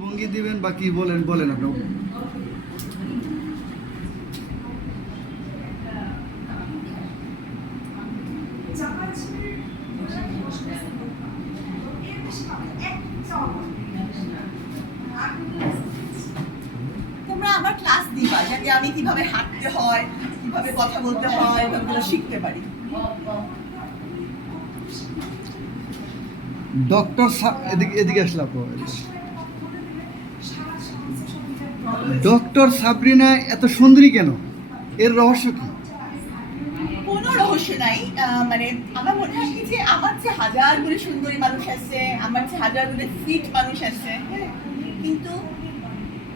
ভঙ্গি দিবেন বা কি বলেন বলেন আপনি। তোমরা আমার ক্লাস দিবা যাতে আমি কীভাবে হাঁটতে হয় কীভাবে কথা বলতে হয় এগুলো শিখতে পারি। ডক্টর এদিকে এদিকে আসলে ডক্টর সাবরিনা এত সুন্দরী কেন? এর রহস্য কি? কোনো রহস্য নাই। মানে আমার মনে হয় যে আমার যে হাজার গুণে সুন্দরী মানুষ আছে আমার যে হাজার গুণে ফিট মানুষ আছে হ্যাঁ, কিন্তু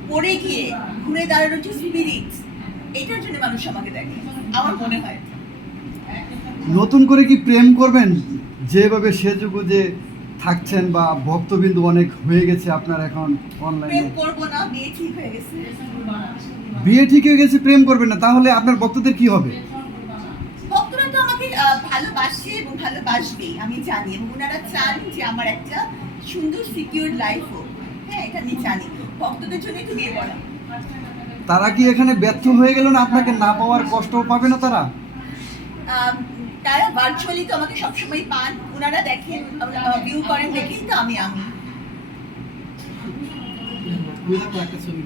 পড়ে গিয়ে ঘুরে দাঁড়ানোর যে স্পিরিট এটার জন্য মানুষ আমাকে দেখে আমার মনে হয়। নতুন করে কি প্রেম করবেন? যেভাবে সেযুগু যে থাকছেন বা ভক্তবিন্দু অনেক হয়ে গেছে আপনার এখন অনলাইনে প্রেম করব না বিয়ে ঠিক হয়ে গেছে। বিয়ে ঠিক হয়ে গেছে প্রেম করবেন না। তাহলে আপনার ভক্তদের কি হবে? ভক্তরা তো আমাকে ভালোবাসে এবং ভালোবাসবেই আমি জানি। এবং ওনারা চান যে আমার একটা সুন্দর সিকিউর লাইফ হোক। হ্যাঁ এটা আমি জানি। ভক্তদের জন্য একটু বিয়ে করা। তারা কি এখানে ব্যর্থ হয়ে গেল না আপনাকে না পাওয়ার কষ্ট পাবে না তারা? তারা ভার্চুয়ালি তো আমাকে সবসময় পান। ওনারা দেখেন ভিউ করেন দেখেই তো আমি আমি। ছবি